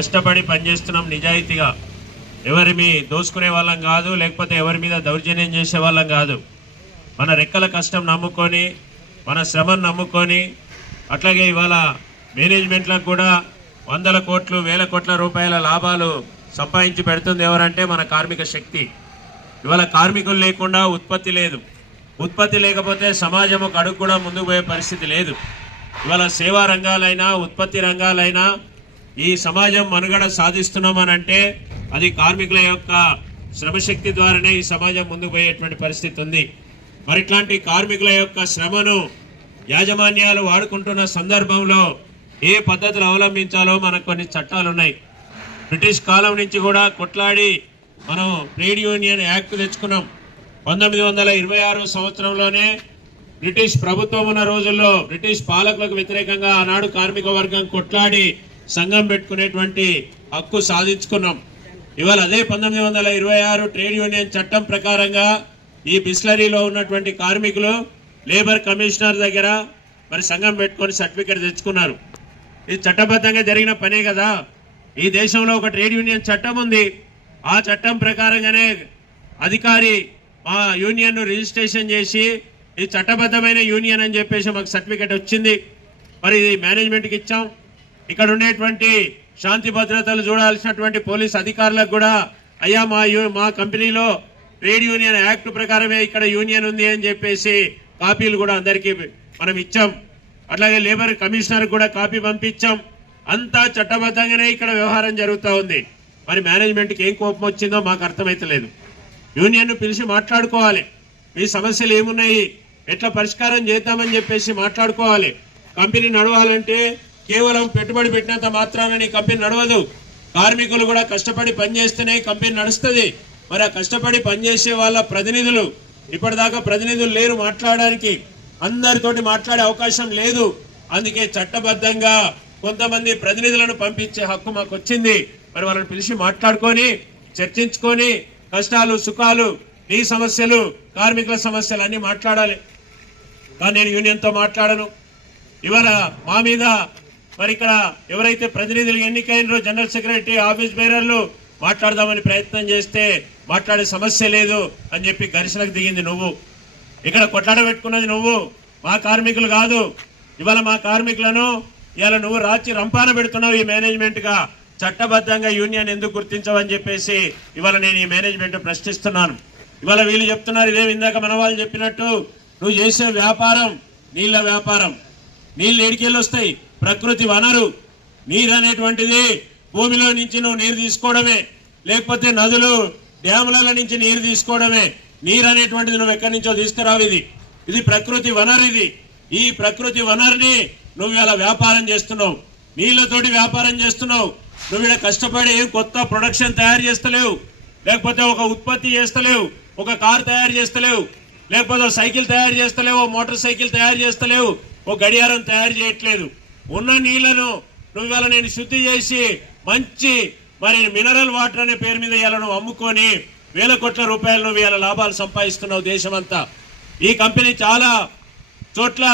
కష్టపడి పనిచేస్తున్నాం నిజాయితీగా. ఎవరి మీ దోసుకునే వాళ్ళం కాదు, లేకపోతే ఎవరి మీద దౌర్జన్యం చేసే వాళ్ళం కాదు. మన రెక్కల కష్టం నమ్ముకొని, మన శ్రమను నమ్ముకొని, అట్లాగే ఇవాళ మేనేజ్మెంట్లకు కూడా వందల కోట్లు వేల కోట్ల రూపాయల లాభాలు సంపాదించి పెడుతుంది ఎవరంటే మన కార్మిక శక్తి. ఇవాళ కార్మికులు లేకుండా ఉత్పత్తి లేదు. ఉత్పత్తి లేకపోతే సమాజం ఒక అడుగు కూడా ముందుకు పోయే పరిస్థితి లేదు. ఇవాళ సేవా రంగాలైనా ఉత్పత్తి రంగాలైనా ఈ సమాజం మనుగడ సాధిస్తున్నామనంటే అది కార్మికుల యొక్క శ్రమశక్తి ద్వారానే ఈ సమాజం ముందుకు పోయేటువంటి పరిస్థితి ఉంది. మరి ఇట్లాంటి కార్మికుల యొక్క శ్రమను యాజమాన్యాలు వాడుకుంటున్న సందర్భంలో ఏ పద్ధతులు అవలంబించాలో మనకు కొన్ని చట్టాలు ఉన్నాయి. బ్రిటిష్ కాలం నుంచి కూడా కొట్లాడి మనం ట్రేడ్ యూనియన్ యాక్ట్ తెచ్చుకున్నాం. 1926 సంవత్సరంలోనే బ్రిటిష్ ప్రభుత్వం ఉన్న రోజుల్లో బ్రిటిష్ పాలకులకు వ్యతిరేకంగా ఆనాడు కార్మిక వర్గం కొట్లాడి సంఘం పెట్టుకునేటువంటి హక్కు సాధించుకున్నాం. ఇవాళ అదే 1926 ట్రేడ్ యూనియన్ చట్టం ప్రకారంగా ఈ బిస్లరీలో ఉన్నటువంటి కార్మికులు లేబర్ కమిషనర్ దగ్గర మరి సంఘం పెట్టుకొని సర్టిఫికేట్ తెచ్చుకున్నారు. ఇది చట్టబద్ధంగా జరిగిన పనే కదా. ఈ దేశంలో ఒక ట్రేడ్ యూనియన్ చట్టం ఉంది. ఆ చట్టం ప్రకారంగానే అధికారి మా యూనియన్ను రిజిస్ట్రేషన్ చేసి ఇది చట్టబద్ధమైన యూనియన్ అని చెప్పేసి మాకు సర్టిఫికేట్ వచ్చింది. మరి ఇది మేనేజ్మెంట్కి ఇచ్చాం. ఇక్కడ ఉండేటువంటి శాంతి భద్రతలు చూడాల్సినటువంటి పోలీస్ అధికారులకు కూడా అయ్యా మా కంపెనీలో ట్రేడ్ యూనియన్ యాక్ట్ ప్రకారమే ఇక్కడ యూనియన్ ఉంది అని చెప్పేసి కాపీలు కూడా అందరికీ మనం ఇచ్చాం. అట్లాగే లేబర్ కమిషనర్ కూడా కాపీ పంపించాం. అంతా చట్టబద్ధంగానే ఇక్కడ వ్యవహారం జరుగుతూ ఉంది. మరి మేనేజ్మెంట్కి ఏం కోపం వచ్చిందో మాకు అర్థమైతలేదు. యూనియన్ను పిలిచి మాట్లాడుకోవాలి. మీ సమస్యలు ఏమున్నాయి, ఎట్లా పరిష్కారం చేద్దామని చెప్పేసి మాట్లాడుకోవాలి. కంపెనీ నడవాలంటే కేవలం పెట్టుబడి పెట్టినంత మాత్రాన నీ కంపెనీ నడవదు. కార్మికులు కూడా కష్టపడి పనిచేస్తేనే కంపెనీ నడుస్తుంది. మరి ఆ కష్టపడి పనిచేసే వాళ్ళ ప్రతినిధులు ఇప్పటిదాకా ప్రతినిధులు లేరు మాట్లాడడానికి. అందరితోటి మాట్లాడే అవకాశం లేదు. అందుకే చట్టబద్ధంగా కొంతమంది ప్రతినిధులను పంపించే హక్కు మాకు వచ్చింది. మరి వాళ్ళని పిలిచి మాట్లాడుకొని చర్చించుకొని కష్టాలు సుఖాలు నీ సమస్యలు కార్మికుల సమస్యలు అన్నీ మాట్లాడాలి. కానీ నేను యూనియన్తో మాట్లాడను. ఇవాళ మా మీద మరి ఇక్కడ ఎవరైతే ప్రతినిధులు ఎన్నికైనరో జనరల్ సెక్రటరీ ఆఫీస్ బేరర్లు మాట్లాడదామని ప్రయత్నం చేస్తే మాట్లాడే సమస్య లేదు అని చెప్పి ఘర్షణకు దిగింది నువ్వు. ఇక్కడ కొట్లాడ పెట్టుకున్నది నువ్వు, మా కార్మికులు కాదు. ఇవాళ మా కార్మికులను ఇవాళ నువ్వు రాచి రంపాన పెడుతున్నావు ఈ మేనేజ్మెంట్గా. చట్టబద్ధంగా యూనియన్ ఎందుకు గుర్తించవని చెప్పేసి ఇవాళ నేను ఈ మేనేజ్మెంట్ ప్రశ్నిస్తున్నాను. ఇవాళ వీళ్ళు చెప్తున్నారు ఇదేమి ఇందాక మన వాళ్ళు చెప్పినట్టు నువ్వు చేసే వ్యాపారం నీళ్ళ వ్యాపారం. నీళ్ళు ఏడికెళ్ళి వస్తాయి? ప్రకృతి వనరు. నీరు అనేటువంటిది భూమిలో నుంచి నువ్వు నీరు తీసుకోవడమే, లేకపోతే నదులు డ్యాముల నుంచి నీరు తీసుకోవడమే. నీరు అనేటువంటిది నువ్వు ఎక్కడి నుంచో తీసుకురావు. ఇది ప్రకృతి వనరు. ఈ ప్రకృతి వనరుని నువ్వు ఇలా వ్యాపారం చేస్తున్నావు, నీళ్లతోటి వ్యాపారం చేస్తున్నావు. నువ్వు ఇక్కడ కష్టపడి కొత్త ప్రొడక్షన్ తయారు చేస్తలేవు, లేకపోతే ఒక ఉత్పత్తి చేస్తలేవు, ఒక కారు తయారు చేస్తలేవు, లేకపోతే సైకిల్ తయారు చేస్తలేవు, మోటార్ సైకిల్ తయారు చేస్తలేవు, ఒక గడియారం తయారు చేయట్లేదు. ఉన్న నీళ్లను నువ్వు ఇవాళ నేను శుద్ధి చేసి మంచి మరి మినరల్ వాటర్ అనే పేరు మీద ఇవాళ నువ్వు అమ్ముకొని వేల కోట్ల రూపాయలు నువ్వు ఇవాళ లాభాలు సంపాదిస్తున్నావు దేశమంతా. ఈ కంపెనీ చాలా చోట్ల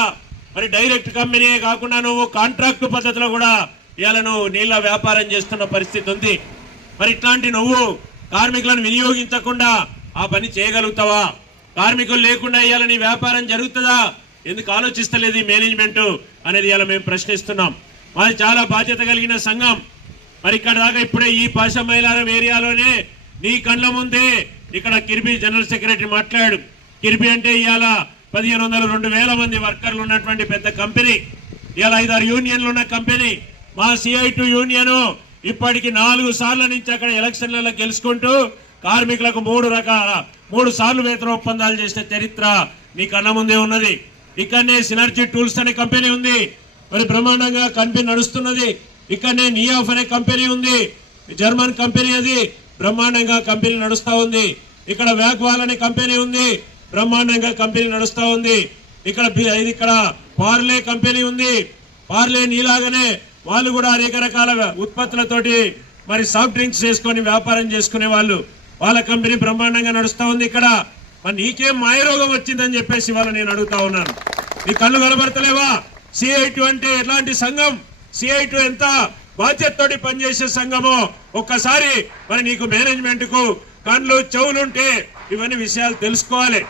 మరి డైరెక్ట్ కంపెనీయే కాకుండా నువ్వు కాంట్రాక్ట్ పద్ధతిలో కూడా ఇవాళ నువ్వు నీళ్ళ వ్యాపారం చేస్తున్న పరిస్థితి ఉంది. మరి ఇట్లాంటి నువ్వు కార్మికులను వినియోగించకుండా ఆ పని చేయగలుగుతావా? కార్మికులు లేకుండా ఇవాళ నీ వ్యాపారం జరుగుతుందా? ఎందుకు ఆలోచిస్తలేదు ఈ మేనేజ్మెంట్ అనేది ఇవాళ మేము ప్రశ్నిస్తున్నాం. మాది చాలా బాధ్యత కలిగిన సంఘం. మరి ఇక్కడ దాకా ఇప్పుడే ఈ పాషా మైలారం ఏరియాలోనే నీ కళ్ళ ముందే ఇక్కడ కిర్బీ జనరల్ సెక్రటరీ మాట్లాడు. కిర్బీ అంటే ఇవాళ 1500-2000 మంది వర్కర్లు ఉన్నటువంటి పెద్ద కంపెనీ. ఇవాళ 5-6 యూనియన్లు ఉన్న కంపెనీ. మా CI2 యూనియన్ ఇప్పటికి 4 సార్ల నుంచి అక్కడ ఎలక్షన్లలో గెలుచుకుంటూ కార్మికులకు 3 సార్లు వేతన ఒప్పందాలు చేసే చరిత్ర నీ కళ్ళ ముందే ఉన్నది. ఇక్కడనే సినర్జీ టూల్స్ అనే కంపెనీ ఉంది, మరి బ్రహ్మాండంగా కంపెనీ నడుస్తున్నది. ఇక్కడనే నియాఫ్ అనే కంపెనీ ఉంది, జర్మన్ కంపెనీ, అది బ్రహ్మాండంగా కంపెనీ నడుస్తూ ఉంది. ఇక్కడ వ్యాక్వాల్ అనే కంపెనీ ఉంది, బ్రహ్మాండంగా కంపెనీ నడుస్తూ ఉంది. ఇక్కడ పార్లే కంపెనీ ఉంది. పార్లే నీలాగానే వాళ్ళు కూడా అనేక రకాల ఉత్పత్తులతోటి మరి సాఫ్ట్ డ్రింక్స్ చేసుకొని వ్యాపారం చేసుకునే వాళ్ళు, వాళ్ళ కంపెనీ బ్రహ్మాండంగా నడుస్తూ ఉంది. ఇక్కడ మరి నీకేం మాయరోగం వచ్చిందని చెప్పేసి వాళ్ళు నేను అడుగుతా ఉన్నాను. నీ కళ్ళు కనబడతలేవా? CI2 అంటే ఎలాంటి సంఘం? CI2 ఎంత బాధ్యతతోటి పనిచేసే సంఘము. ఒక్కసారి మరి నీకు మేనేజ్మెంట్ కు కళ్ళు చెవులుంటే ఇవన్నీ విషయాలు తెలుసుకోవాలి.